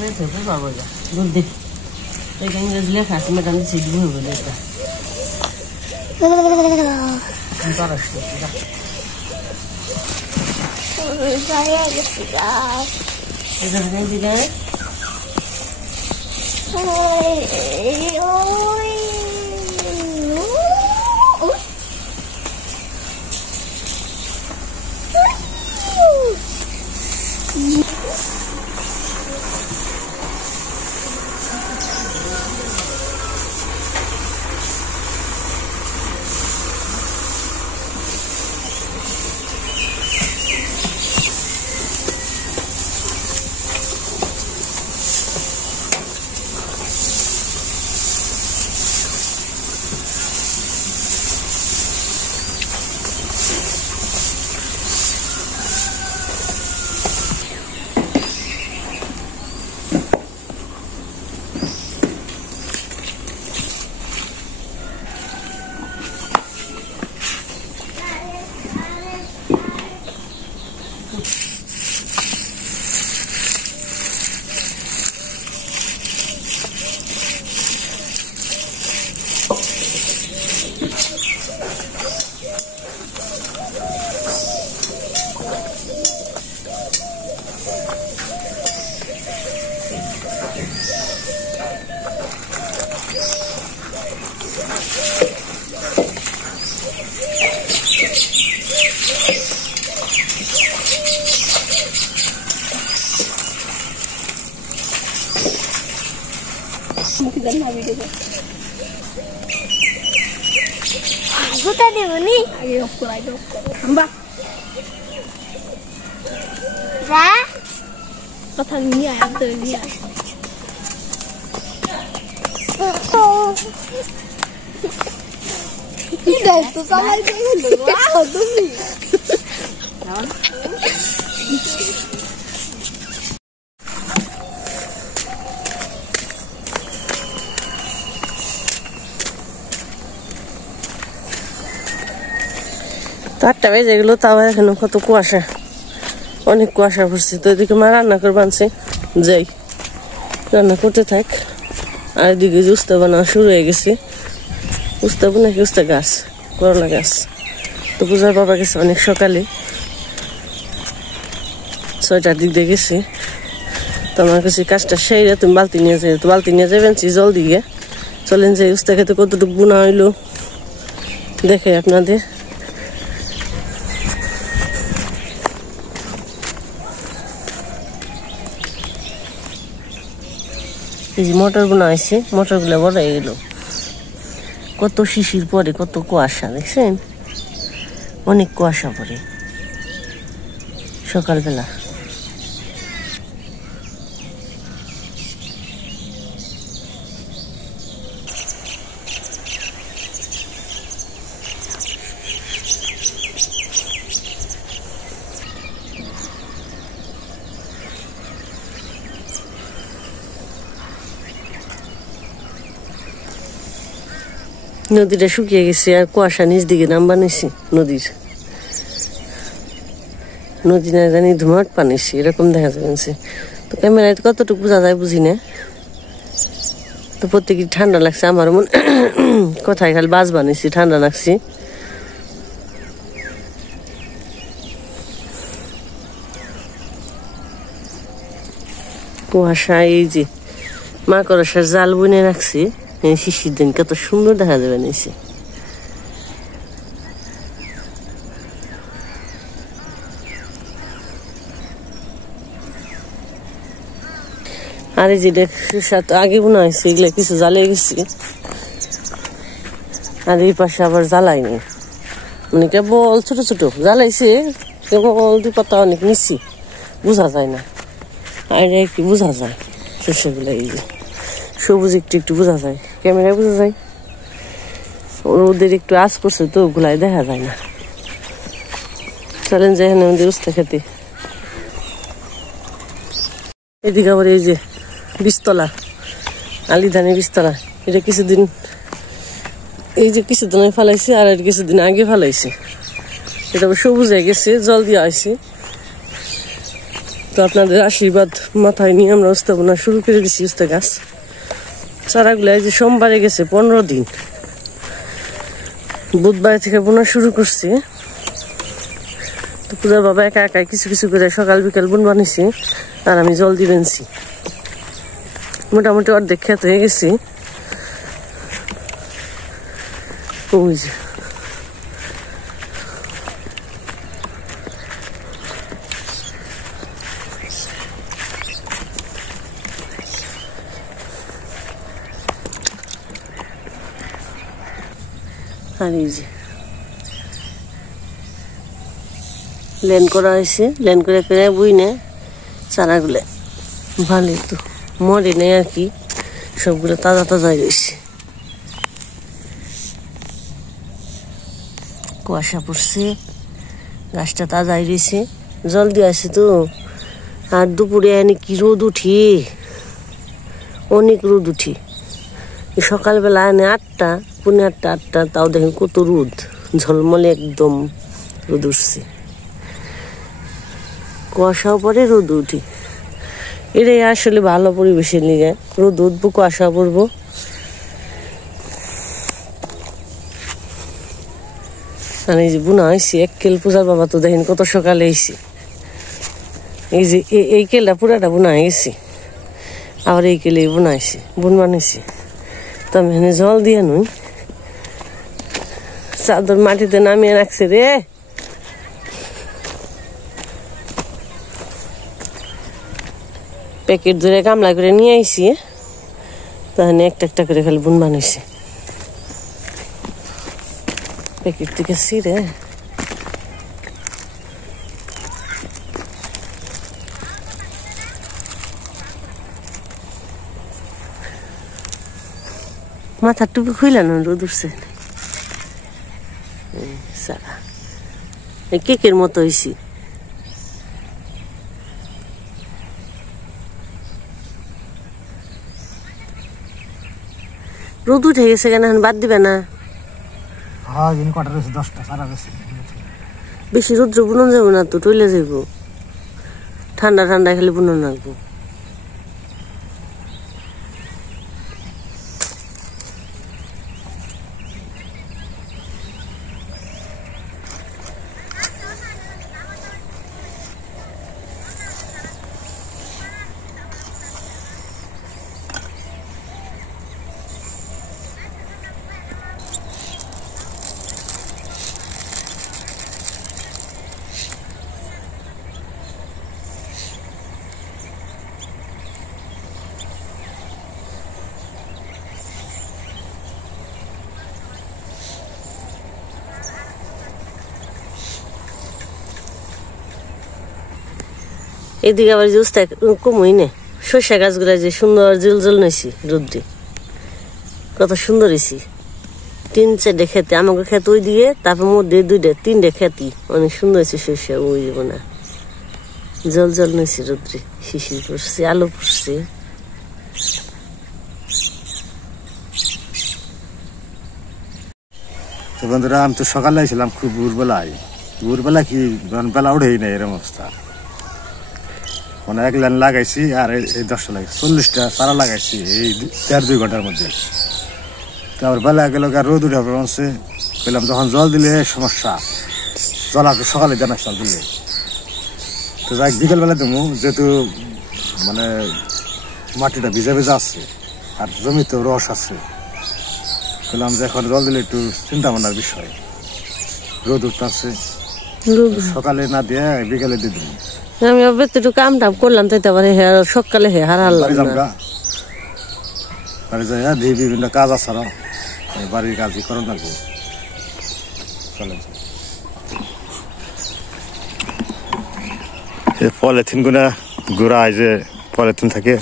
Ini siapa bawa ya? Nanti. Saya ingin lihat hasil macam ni sih dulu boleh tak? Entar aja. Saya sudah. Sudah nanti dah. Aku tadi mana? Ayo ukur. Hamba. Dah? Kata ni ayam tu ni. Tidak tu sama dia dulu. Wah, tu ni. তো 8টা বেজে গেল, তাও এখনো কত কুয়াশা, অনেক কুয়াশা পড়ছে। তো এদিকে মা রান্না করে বানছে, যাই রান্না করতে থাক। আর এদিকে যে উস্তা বানানো শুরু হয়ে গেছে, উস্তা নাকি উস্তা গাছ, করলা গাছ। তো পূজার বাবা গেছে অনেক সকালে, 6টার দিক দিয়ে গেছে। তো আমার কাছে কাজটা সেরে তুমি বালতি নিয়ে যাই, তো বালতি নিয়ে যাবেন জল দিয়ে। চলেন যে উস্তা খেতে কতটুকু বোনা হইলো দেখে আপনাদের। এই যে মটর বোনা হয়েছে, মটরগুলো বড় হয়ে গেল। কত শিশির পরে, কত কুয়াশা দেখছেন, অনেক কুয়াশা পড়ে সকালবেলা। নদীটা শুকিয়ে গেছে আর কুয়াশা নিচ দিকে নাম বানিয়েছি নদীর। নদী না জানি ধুমাট বানিয়েছি, এরকম দেখা যাচ্ছে। তো ক্যামেরায় কতটুকু বোঝা যায় বুঝি না। তো প্রত্যেকে ঠান্ডা লাগছে, আমার মন কোথায় খালি বাজ বানিয়েছি, ঠান্ডা লাগছে। কুয়াশা, এই যে মাকড়সার জাল বুনে রাখছি, শিশির দিন কত সুন্দর দেখা যাবে নিচে। আর এই যে সাথে আগে বোনা হয়েছে, এগুলা কিছু জ্বালিয়ে গেছি। আর এই পাশে আবার জ্বালাইনি, মানে কেবল ছোট ছোট জ্বালাইছে, কেবল দুই পাতা অনেক নিচ্ছি, বোঝা যায় না। আর কি বোঝা যায় সর্ষেগুলা, এই যে সবুজ একটু একটু বোঝা যায়, ক্যামেরায় বোঝা যায়। ওদের একটু আঁচ করছে তো ওগুলাই দেখা যায় না। চলেন যাই আমাদের উস্তা খেতে। এদিকে আবার এই যে বীজতলা, আলি ধানের বীজতলা, এটা কিছুদিন, এই যে কিছুদিন ফালাইছে আর কিছুদিন আগে ফালাইছে। এটা সবুজ হয়ে গেছে, জল দেওয়া হয়েছে। তো আপনাদের আশীর্বাদ মাথায় নিয়ে আমরা উস্তাবনা শুরু করে দিচ্ছি উস্তা গাছ চারাগুলো এই যে সোমবারে গেছে 15 দিন বুধবার থেকে বোনা শুরু করছি তো পূজার বাবা একা একাই কিছু কিছু করে সকাল বিকাল বুন বানিয়েছি আর আমি জল দিবেনছি মোটামুটি অর্ধেক ক্ষেত হয়ে গেছি ওই যে আর এই যে লেন করা হয়েছে লেন করে করে বুই না চারাগুলো ভালোই তো মরে নেই আর কি সবগুলো তাজা তাজাই রয়েছে কুয়াশা পড়ছে গাছটা তাজাই রয়েছে জল দিয়ে আসে তো আর দুপুরে এনে কি রোদ উঠি অনেক রোদ উঠি সকালবেলা এনে 8টা পৌনে 8টা তাও দেখেন কত রোদ ঝলমলে একদম রোদ উঠছে কুয়াশাও পরে রোদ উঠি এটাই আসলে ভালো পরিবেশের লিগে রোদ উঠবো কুয়াশা পড়বো আর এই যে বুনা হয়েছি 1 কেল পূজার বাবা তো দেখেন কত সকালে এসে এই যে এই কেলটা পুরাটা বুনা হয়ে গেছে আবার এই কেলে বুনা হয়েছে বুন বানিয়েছি তো আমি এখানে জল দিয়ে নই চাদর মাটিতে নামিয়ে রাখছে রে প্যাকেট ধরে গামলা করে নিয়ে আইসি তাহলে একটা একটা করে খালি বুন বানাইছি প্যাকেট থেকে ছিঁড়ে মাথার টুপি খুইলাম রোদ উঠছে সারা কেকের মতো হয়েছি রোদ উঠে গেছে কেন এখন বাদ দিবে না বেশি রোদ্র বুনন যাবো না তো টইলে যাবো ঠান্ডা ঠান্ডা খালি বুনন রাখবো এদিকে আবার জুসটা কমই নে সর্ষা গাছগুলা যে সুন্দর জল জল নিয়েছি রোদ্রে কত সুন্দর হয়েছি 3-4 খেতে আমাকে খেতে ওই দিয়ে তারপর মধ্যে 2-3 খেতি অনেক সুন্দর হয়েছে সর্ষা ওই যাব না জল জল নিয়েছি রোদ্রে শিশির পড়ছে আলো পড়ছে তো বন্ধুরা আমি তো সকালে আইছিলাম খুব ভোরবেলা কি বেলা উঠেই নাই এরকম অবস্থা মানে 1 লাইন লাগাইছি আর এই 10টা লাগাইছি 40টা চারা লাগাইছি এই 1.5-2 ঘন্টার মধ্যে তারপর বেলা গেল রোদ উঠে পড়ছে পেলাম যখন জল দিলে সমস্যা জল সকালে দেন জল দিলে তো যাই বিকেলবেলা দেবো যেহেতু মানে মাটিটা ভিজা ভিজা আছে আর জমিতে রস আছে পেলাম যে এখন জল দিলে একটু চিন্তা ভাবনার বিষয় রোদ উঠতে আছে সকালে না দিয়ে বিকেলে দিয়ে দেবো আমি একটু কাম টাম করলাম তাই সকালে বাড়ি যাই দিয়ে বিভিন্ন কাজ আছে বাড়ির কাজই করো না পলিথিন গুলা গুড়া যে পলিথিন থাকে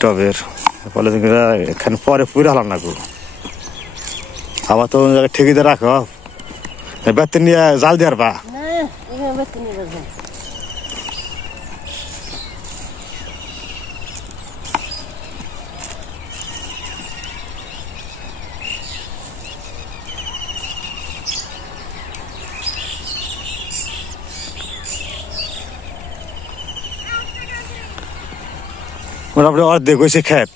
টবের পলিথিন গুলা এখানে পরে পুরে হলাম না গো আবার তো জায়গায় ঠেকিতে রাখো বেতন নিয়ে জাল দিয়ে বা মোটামুটি অর্ধেক হয়েছে ক্ষেত।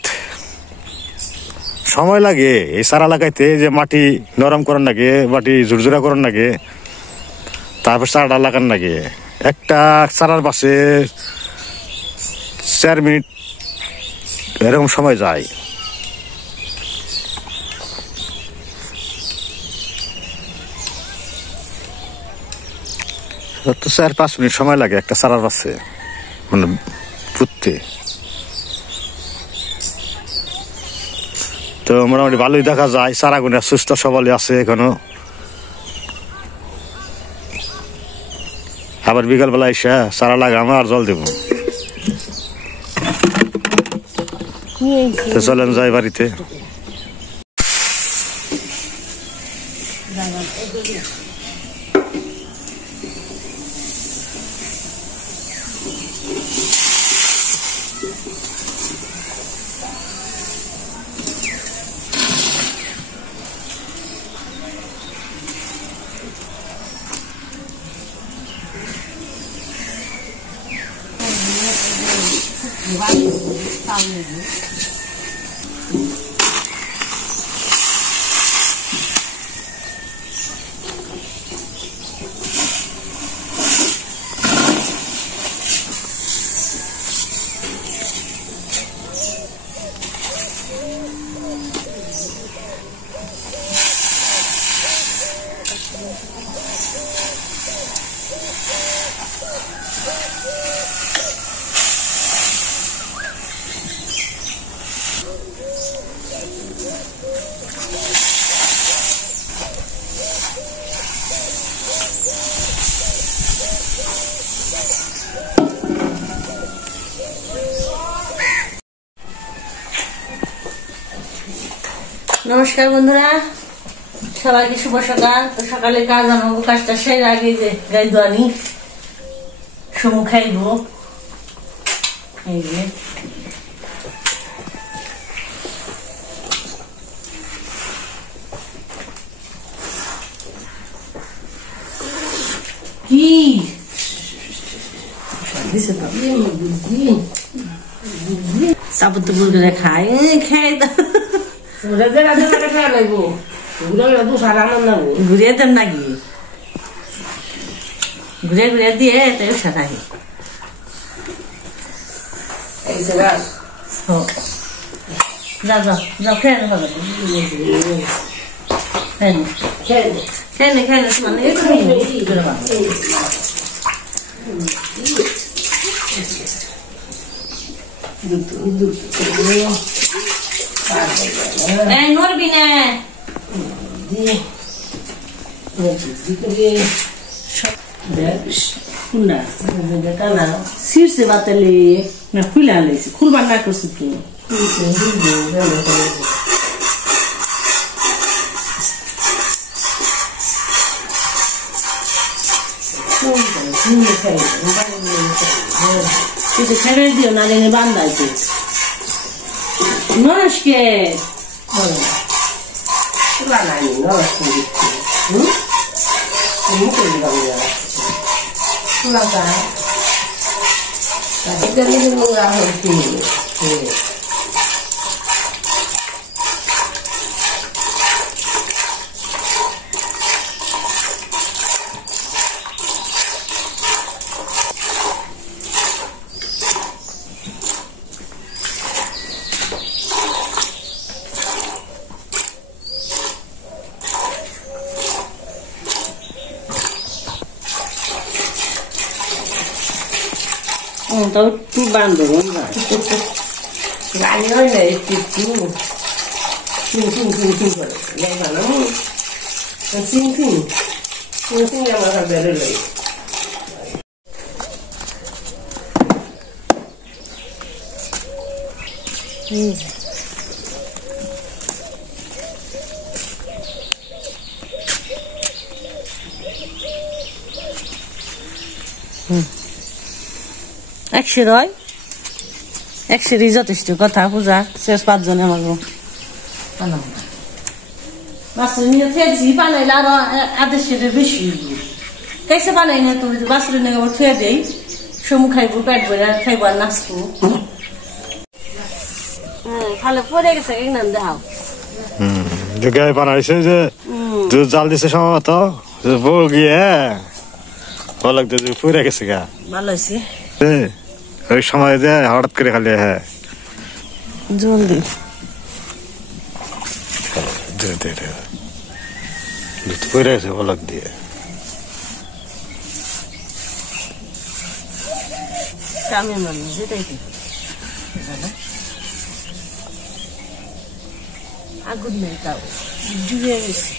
সময় লাগে এই চারা লাগাইতে, যে মাটি নরম করার লাগে, মাটি ঝুরঝুরা করার লাগে, তারপর চারাটা লাগান লাগে। একটা চারার পাশে 4 মিনিট এরকম সময় যায়। তো 4-5 মিনিট সময় লাগে একটা চারার পাশে মানে পুঁততে। তো মোটামুটি ভালোই দেখা যায়, চারাগুলো সুস্থ সবলই আছে এখনো। আবার বিকালবেলা এসে চারা লাগাবো আর জল দেবো। তো চলেন যাই বাড়িতে। নমস্কার বন্ধুরা, সবাইকে শুভ সকাল। তো সকালে কাজ আনবো, কাজটা সেরে আগে যে গাই দোয়ানি সমু খাইব। এই যে কি তারপর তো বুড়ে খাই খাই ঘুরিয়ে দেন নাকি? ঘুরিয়ে ঘুরিয়ে দিয়ে তাই সারাই যাও যাও যাও খেয়ে নে হবে খেয়ে নে মানে নড়বি না শীর্ষে বাতালে না খুলে আনলেছি, খুলবার না করছি কি কিছু খেলে দিও না Rene বান্ধাইছে নরসকে tao tu ban được không vậy? Gái nói này thì chú chung vậy, nghe mà nó xin em mà làm về đây. একশোরই যথেষ্ট কথা পূজা শেষ 5 জনের মাগো বাসরে নিয়ে ফেলছি বানাইলে আরো আদেশের বেশি কেসে বানাই না তুমি বাসরে নিয়ে থুয়ে দেই সমু খাইবো পেট ভরে খাইবো আর নাচবো খালে পড়ে গেছে কিনা দাও যে গায়ে বানাইছে যে দুধ জাল দিছে সম্ভবত বউ গিয়ে বলক যে পুড়ে গেছে গা ভালো হয়েছে ওই সময় যে হঠাৎ করে খালি হ্যাঁ জলদি দুধ পুড়ে গেছে বলক দিয়ে কামে মানুষ যেটাই কি আগুন নেই তাও জুড়ে গেছে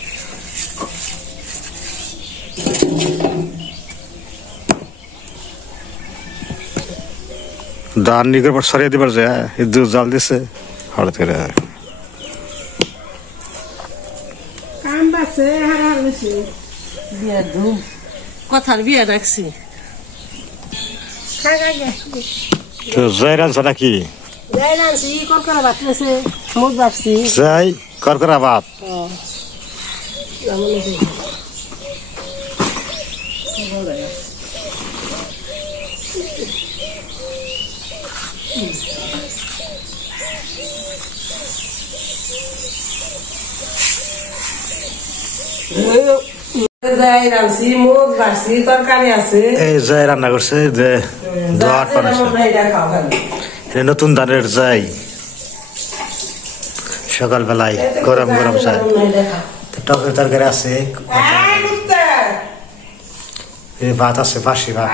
দান নিগের পর সরিয়ে দিবার যে দুধ জাল দিছে হঠাৎ করে বিয়ার ধুম কথার বিয়া রাখছি তো জয় রাঁধছ নাকি যাই রাঁধছি করা ভাত রয়েছে মুখ ভাবছি যাই করকরা ভাত যাই রাঁধছি মুখ ভাবছি তরকারি আছে এই জয় রান্না করছে যে দোয়ার বানাইছে নতুন ধানের যাই সকালবেলায় গরম গরম চাই টকের তরকারি আছে ভাত আছে বাসি ভাত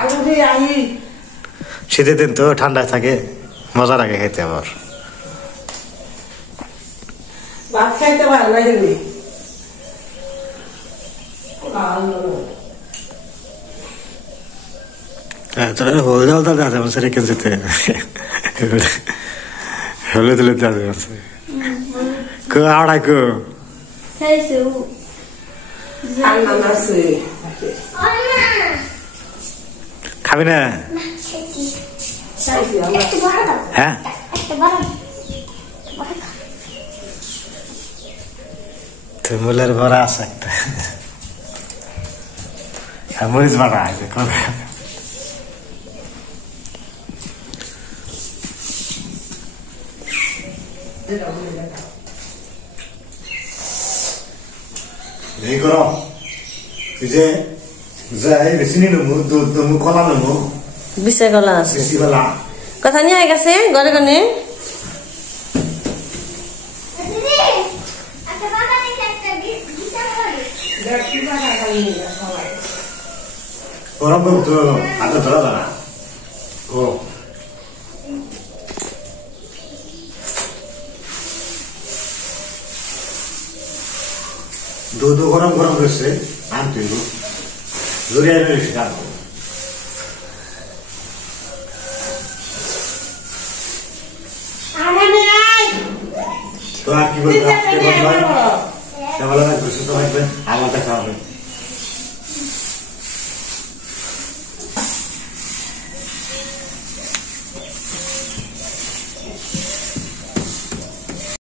শীতের দিন তো ঠান্ডায় থাকে মজা লাগে খেতে আবার ভাত খাইতে ভালো লাগে হলুদ দাদা বলছে রেখে যেতে হলুদ হলুদ দাদা বলছে আড়াই কো খাবি না হ্যাঁ মুলের ভরা আছে একটা মরিচ বাড়া আছে এই করো যে যাই চিনি নেবো দুধ দেবো কলা নেবো বিশে গলা আছে বেশি কলা কথা নিয়ে আই গেছে ঘরে গনে গরম তো হাতে ধরা দাঁড়া ও দুধ গরম গরম করছে আনতে জোরে এসে কাটবো তো আর কি বলবো কেমন লাগবে সুস্থ থাকবেন আমার দেখা হবে